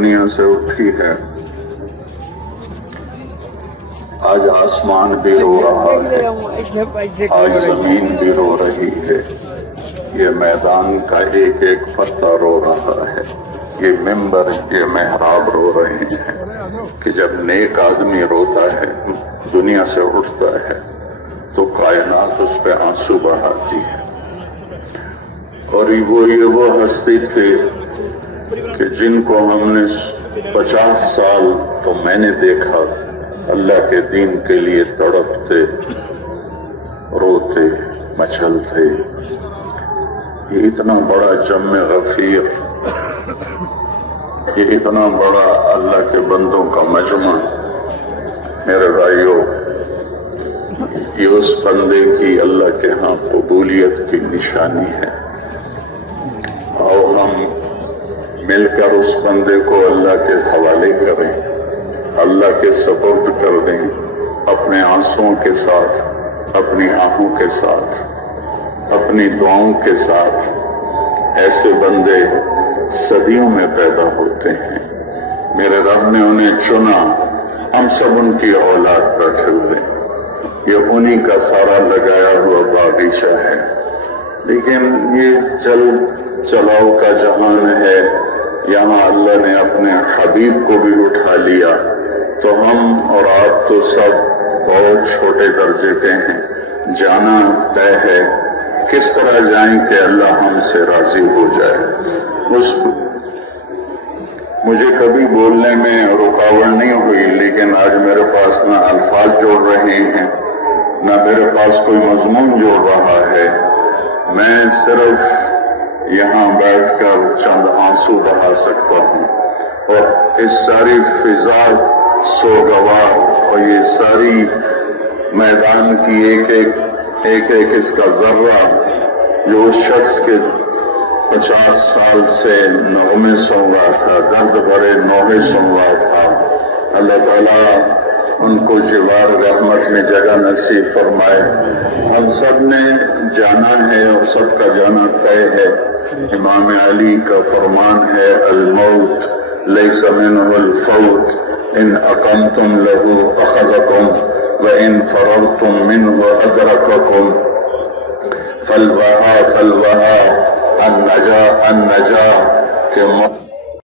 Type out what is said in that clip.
دنیا سے اٹھی ہے، آج آسمان بھی رو رہا ہے، آج زمین بھی رو رہی ہے، یہ میدان کا ایک ایک پتا رو رہا ہے، یہ ممبر یہ محراب رو رہے ہیں کہ جب نیک آدمی روتا ہے، دنیا سے اٹھتا ہے تو کائنات اس پہ آنسو بہاتی ہے۔ اور یہ وہ ہستی تھے کہ جن کو ہم نے 50 سال تو میں نے دیکھا اللہ کے دین کے لیے تڑپتے، روتے، مچلتے۔ یہ اتنا بڑا جم غفیر، یہ اتنا بڑا اللہ کے بندوں کا مجمع، میرے بھائیوں، یہ اس بندے کی اللہ کے ہاں قبولیت کی نشانی ہے۔ آؤ ہم مل کر اس بندے کو اللہ کے حوالے کریں، اللہ کے سپرد کر دیں، اپنے آنسوؤں کے ساتھ، اپنی آہوں کے ساتھ، اپنی دعاؤں کے ساتھ۔ ایسے بندے صدیوں میں پیدا ہوتے ہیں، میرے رب نے انہیں چنا، ہم سب ان کی اولاد بیٹھے ہوئے، یہ انہی کا سارا لگایا ہوا باغیچہ ہے۔ لیکن یہ چل چلاؤ کا جہان ہے، یہاں اللہ نے اپنے حبیب کو بھی اٹھا لیا، تو ہم اور آپ تو سب بہت چھوٹے درجے کے ہیں، جانا طے ہے، کس طرح جائیں کہ اللہ ہم سے راضی ہو جائے۔ مجھے کبھی بولنے میں رکاوٹ نہیں ہوئی، لیکن آج میرے پاس نہ الفاظ جوڑ رہے ہیں، نہ میرے پاس کوئی مضمون جوڑ رہا ہے، میں صرف یہاں بیٹھ کر چند آنسو بہا سکتا ہوں، اور اس ساری فضا سوگوار اور یہ ساری میدان کی ایک ایک اس کا ذرہ جو اس شخص کے 50 سال سے نغمے سن رہا تھا، درد بھرے نوحے سن رہا تھا، اللہ تعالیٰ ان کو جوار رحمت میں جگہ نصیب فرمائے۔ ہم سب نے جانا ہے اور سب کا جانا طے ہے۔ امام علی کا فرمان ہے، الموت لیس منہ الفوت، ان اقمتم لہ اخذکم وان فررتم منہ ادرککم، فالوہا النجا کہ